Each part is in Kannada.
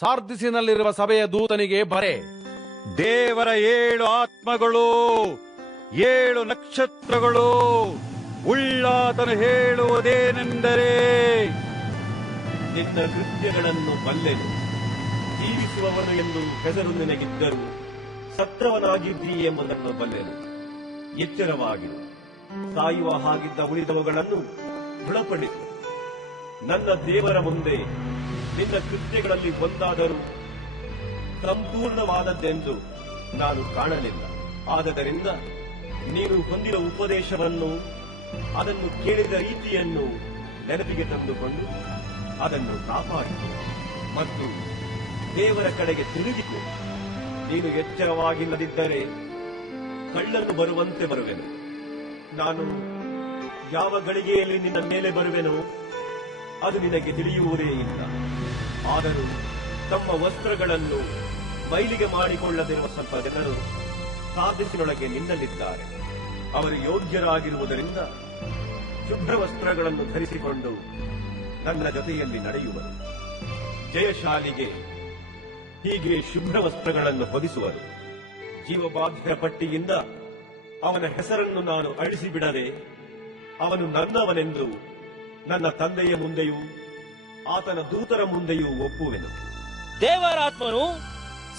ಸಾರ್ದಿಸಿನಲ್ಲಿರುವ ಸಭೆಯ ದೂತನಿಗೆ ಬರೆ. ದೇವರ ಏಳು ಆತ್ಮಗಳು, ಏಳು ನಕ್ಷತ್ರಗಳು, ಉಳ್ಳಾತನು ಹೇಳುವುದೇನೆಂದರೆ, ನಿನ್ನ ಕೃತ್ಯಗಳನ್ನು ಬಲ್ಲೆನು, ಜೀವಿಸುವವನು ಎಂದು ಹೆಸರು ನಿನಗಿದ್ದರೂ ಸತ್ರವನಾಗಿದ್ದೀ ಎಂಬುದನ್ನು ಬಲ್ಲೆನು. ಎಚ್ಚರವಾಗಿರು, ಸಾಯುವ ಹಾಗಿದ್ದ ಉಳಿದವುಗಳನ್ನು ದೃಢಪಡಿಸು. ನನ್ನ ದೇವರ ಮುಂದೆ ನಿನ್ನ ಕೃತ್ಯಗಳಲ್ಲಿ ಒಂದಾದರೂ ಸಂಪೂರ್ಣವಾದದ್ದೆಂದು ನಾನು ಕಾಣಲಿಲ್ಲ. ಆದ್ದರಿಂದ ನೀನು ಹೊಂದಿದ ಉಪದೇಶವನ್ನು, ಅದನ್ನು ಕೇಳಿದ ರೀತಿಯನ್ನು ನೆನಪಿಗೆ ತಂದುಕೊಂಡು ಅದನ್ನು ಕಾಪಾಡಿ ಮತ್ತು ದೇವರ ಕಡೆಗೆ ತಿರುಗಿತು ನೀನು ಎಚ್ಚರವಾಗಿಲ್ಲದಿದ್ದರೆ ಕಳ್ಳನ್ನು ಬರುವಂತೆ ಬರುವೆನು. ನಾನು ಯಾವ ಗಳಿಗೆಯಲ್ಲಿ ನಿನ್ನ ಮೇಲೆ ಬರುವೆನೋ ಅದು ನಿನಗೆ ತಿಳಿಯುವುದೇ ಇಲ್ಲ. ಆದರೂ ತಮ್ಮ ವಸ್ತ್ರಗಳನ್ನು ಬೈಲಿಗೆ ಮಾಡಿಕೊಳ್ಳದಿರುವ ಸ್ವಲ್ಪ ಜನರು ಸಾಧಿಸಿನೊಳಗೆ ನಿನ್ನಲಿದ್ದಾರೆ ಅವರು ಯೋಗ್ಯರಾಗಿರುವುದರಿಂದ ಶುಭ್ರ ವಸ್ತ್ರಗಳನ್ನು ಧರಿಸಿಕೊಂಡು ನನ್ನ ಜೊತೆಯಲ್ಲಿ ನಡೆಯುವರು. ಜಯಶಾಲಿಗೆ ಹೀಗೆ ಶುಭ್ರ ವಸ್ತ್ರಗಳನ್ನು ಹೊದಿಸುವರು. ಜೀವಬಾಧ್ಯರ ಪಟ್ಟಿಯಿಂದ ಅವನ ಹೆಸರನ್ನು ನಾನು ಅಳಿಸಿಬಿಡದೆ ಅವನು ನನ್ನವನೆಂದು ನನ್ನ ತಂದೆಯ ಮುಂದೆಯೂ ಆತನ ದೂತರ ಮುಂದೆಯೂ ಒಪ್ಪುವೆನು. ದೇವರಾತ್ಮನು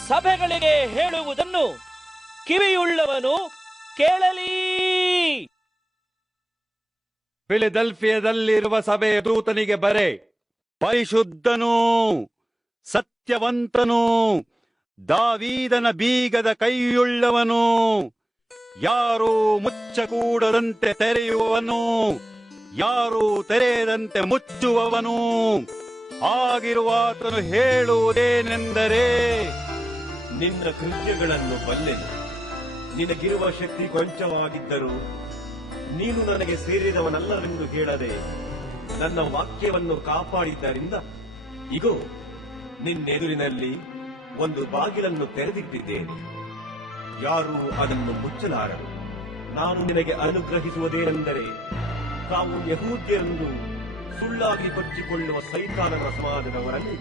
ಸಭೆಗಳಿಗೆ ಹೇಳುವುದನ್ನು ಕಿವಿಯುಳ್ಳವನು ಕೇಳಲಿ. ಫಿಲಿದಲ್ಫಿಯದಲ್ಲಿರುವ ಸಭೆಯ ದೂತನಿಗೆ ಬರೆ ಪರಿಶುದ್ಧನೂ ಸತ್ಯವಂತನೂ ದಾವೀದನ ಬೀಗದ ಕೈಯುಳ್ಳವನು ಯಾರೂ ಮುಚ್ಚಕೂಡದಂತೆ ತೆರೆಯುವವನು ಯಾರೂ ತೆರೆಯದಂತೆ ಮುಚ್ಚುವವನು. ಆಗಿರುವಾತನು ಹೇಳುವುದೇನೆಂದರೆ, ನಿನ್ನ ಕೃತ್ಯಗಳನ್ನು ಬಲ್ಲೆನು. ನಿನಗಿರುವ ಶಕ್ತಿ ಕೊಂಚವಾಗಿದ್ದರೂ, ನೀನು ನನಗೆ ಸೇರಿದವನಲ್ಲವೆಂದು ಹೇಳದೆ, ನನ್ನ ವಾಕ್ಯವನ್ನು ಕಾಪಾಡಿದ್ದರಿಂದ, ಇಗೋ, ನಿನ್ನೆದುರಿನಲ್ಲಿ ಒಂದು ಬಾಗಿಲನ್ನು ತೆರೆದಿಟ್ಟಿದ್ದೇನೆ. ಯಾರೂ ಅದನ್ನು ಮುಚ್ಚಲಾರರು. ನಾನು ನಿನಗೆ ಅನುಗ್ರಹಿಸುವುದೇನೆಂದರೆ ತಾವು ಯಹೂದ್ಯರೆಂದು ಸುಳ್ಳಾಗಿ ಕೊಚ್ಚಿಕೊಳ್ಳುವ ಸೈತಾನರ ಸಮಾಜದವರಲ್ಲಿ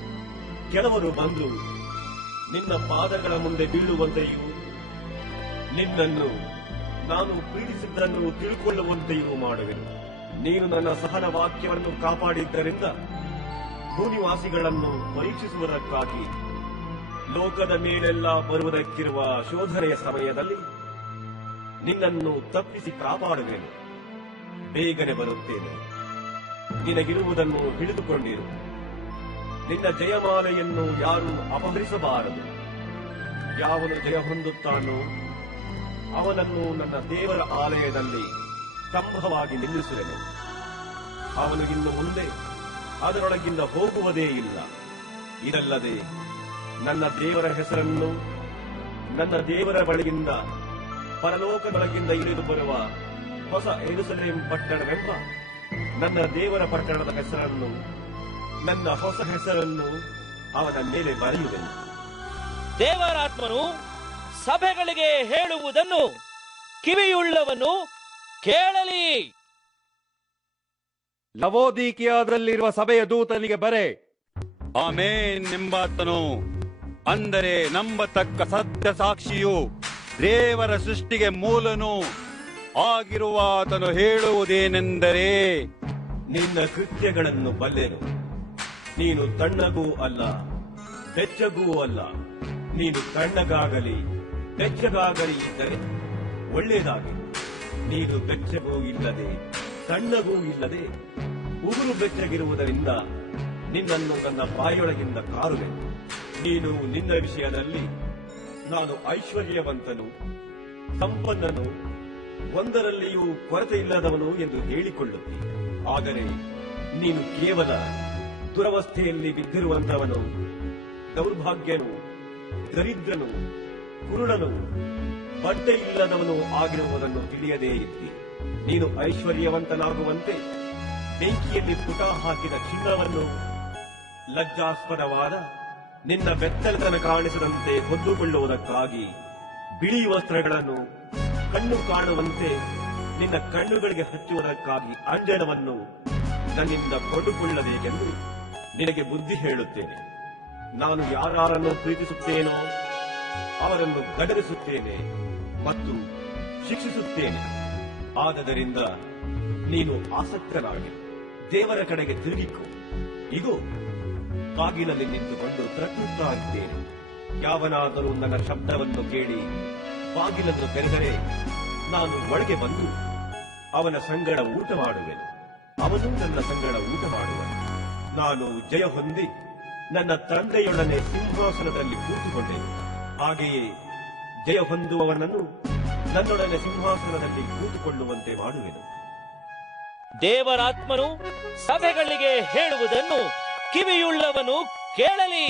ಕೆಲವರು ಬಂದು ನಿನ್ನ ಪಾದಗಳ ಮುಂದೆ ಬೀಳುವಂತೆಯೂ, ನಿನ್ನನ್ನು ನಾನು ಪೀಡಿಸಿದ್ದನ್ನು ತಿಳ್ಕೊಳ್ಳುವಂತೆಯೂ ಮಾಡುವೆನು. ನೀನು ನನ್ನ ಸಹನ ವಾಕ್ಯವನ್ನು ಕಾಪಾಡಿದ್ದರಿಂದ ಭೂನಿವಾಸಿಗಳನ್ನು ಪರೀಕ್ಷಿಸುವುದಕ್ಕಾಗಿ ಲೋಕದ ಮೇಲೆಲ್ಲ ಬರುವುದಕ್ಕಿರುವ ಶೋಧನೆಯ ಸಮಯದಲ್ಲಿ ನಿನ್ನನ್ನು ತಪ್ಪಿಸಿ ಕಾಪಾಡುವೆನು. ಬೇಗನೆ ಬರುತ್ತೇನೆ. ನಿನಗಿರುವುದನ್ನು ಹಿಡಿದುಕೊಂಡಿರು. ನಿನ್ನ ಜಯಮಾಲೆಯನ್ನು ಯಾರೂ ಅಪಹರಿಸಬಾರದು. ಯಾವನು ಜಯ ಹೊಂದುತ್ತಾನೋ, ಅವನನ್ನು ನನ್ನ ದೇವರ ಆಲಯದಲ್ಲಿ ಸ್ತಂಭವಾಗಿ ನಿಲ್ಲಿಸುವೆನು. ಅವನು ಇನ್ನು ಮುಂದೆ ಅದರೊಳಗಿಂದ ಹೋಗುವುದೇ ಇಲ್ಲ. ಇದಲ್ಲದೆ ನನ್ನ ದೇವರ ಹೆಸರನ್ನು ನನ್ನ ದೇವರ ಬಳಿಯಿಂದ ಪರಲೋಕದೊಳಗಿಂದ ಇಳಿದು ಬರುವ ಹೊಸ ಏರುಸಲೇಂ ಪಟ್ಟಣವೆಂಬ ನನ್ನ ದೇವರ ಪಟ್ಟಣದ ಹೆಸರನ್ನು ನನ್ನ ಹೊಸ ಹೆಸರನ್ನು ಅವನ ಮೇಲೆ ಬರೆಯುವೆನು. ದೇವರಾತ್ಮನು ಸಭೆಗಳಿಗೆ ಹೇಳುವುದನ್ನು ಕಿವಿಯುಳ್ಳವನು ಕೇಳಲಿ. ಲವೋದೀಕಿಯಾದಲ್ಲಿರುವ ಸಭೆಯ ದೂತನಿಗೆ ಬರೆ. ಆಮೇನ್ ಎಂಬಾತನು. ಅಂದರೆ ನಂಬತಕ್ಕ ಸತ್ಯ ಸಾಕ್ಷಿಯು ದೇವರ ಸೃಷ್ಟಿಗೆ ಮೂಲನು. ಆಗಿರುವ ಆತನು ಹೇಳುವುದೇನೆಂದರೆ, ನಿನ್ನ ಕೃತ್ಯಗಳನ್ನು ಬಲ್ಲೆನು. ನೀನು ತಣ್ಣಗೂ ಅಲ್ಲ, ಬೆಚ್ಚಗೂ ಅಲ್ಲ. ನೀನು ತಣ್ಣಗಾಗಲಿ, ಬೆಚ್ಚಗಾಗಲಿ ಇದ್ದರೆ ಒಳ್ಳೆಯದಾಗಿ. ನೀನು ಬೆಚ್ಚಗೂ ಇಲ್ಲದೆ, ತಣ್ಣಗೂ ಇಲ್ಲದೆ ಉಗುರು ಬೆಚ್ಚಗಿರುವುದರಿಂದ ನಿನ್ನನ್ನು ನನ್ನ ಬಾಯೊಳಗಿಂದ ಕಾರುವೆ. ನೀನು ನಿನ್ನ ವಿಷಯದಲ್ಲಿ ನಾನು ಐಶ್ವರ್ಯವಂತನು, ಸಂಪನ್ನನು ಒಂದರಲ್ಲಿಯೂ ಕೊರತೆ ಇಲ್ಲದವನು ಎಂದು ಹೇಳಿಕೊಳ್ಳುತ್ತಿ. ಆದರೆ ನೀನು ಕೇವಲ ದುರವಸ್ಥೆಯಲ್ಲಿ ಬಿದ್ದಿರುವಂತವನು ದೌರ್ಭಾಗ್ಯನು, ದರಿದ್ರನು, ಕುರುಡನು ಬಟ್ಟೆ ಇಲ್ಲದವನು ಆಗಿರುವುದನ್ನು ತಿಳಿಯದೇ ಇದ್ದಿ. ನೀನು ಐಶ್ವರ್ಯವಂತನಾಗುವಂತೆ ಬೆಂಕಿಯಲ್ಲಿ ಪುಟ ಹಾಕಿದ ಚಿನ್ನವನ್ನು ಲಜ್ಜಾಸ್ಪದವಾದ ನಿನ್ನ ಬೆತ್ತಲತನ ಕಾಣಿಸದಂತೆ ಹೊದ್ದುಕೊಳ್ಳುವುದಕ್ಕಾಗಿ ಬಿಳಿ ವಸ್ತ್ರಗಳನ್ನು ಕಣ್ಣು ಕಾಣುವಂತೆ ನಿನ್ನ ಕಣ್ಣುಗಳಿಗೆ ಹಚ್ಚುವುದಕ್ಕಾಗಿ ಅಂಜನವನ್ನು ನನ್ನಿಂದ ಕೊಂಡುಕೊಳ್ಳಬೇಕೆಂದು ನಿನಗೆ ಬುದ್ಧಿ ಹೇಳುತ್ತೇನೆ. ನಾನು ಯಾರನ್ನು ಪ್ರೀತಿಸುತ್ತೇನೋ ಅವರನ್ನು ಗದರಿಸುತ್ತೇನೆ ಮತ್ತು ಶಿಕ್ಷಿಸುತ್ತೇನೆ. ಆದದರಿಂದ ನೀನು ಆಸಕ್ತನಾಗಿ ದೇವರ ಕಡೆಗೆ ತಿರುಗಿಕೊ. ಇದು ಕಾಗಿನಲ್ಲಿ ನಿಂತುಕೊಂಡು ಪ್ರಕೃತ ಯಾವನಾದರೂ ನನ್ನ ಶಬ್ದವನ್ನು ಕೇಳಿ ಬಾಗಿಲನ್ನು ತೆರೆದರೆ ನಾನು ಒಳಗೆ ಬಂದು ಅವನ ಸಂಗಡ ಊಟ ಮಾಡುವೆನು ಅವನು ನನ್ನ ಸಂಗಡ ಊಟ ಮಾಡುವನು ನಾನು ಜಯ ಹೊಂದಿ ನನ್ನ ತಂದೆಯೊಡನೆ ಸಿಂಹಾಸನದಲ್ಲಿ ಕೂತುಕೊಂಡೆನು ಹಾಗೆಯೇ ಜಯ ಹೊಂದುವವನನ್ನು ನನ್ನೊಡನೆ ಸಿಂಹಾಸನದಲ್ಲಿ ಕೂತುಕೊಳ್ಳುವಂತೆ ಮಾಡುವೆನು. ದೇವರಾತ್ಮನು ಸಭೆಗಳಿಗೆ ಹೇಳುವುದನ್ನು ಕಿವಿಯುಳ್ಳವನು ಕೇಳಲಿ.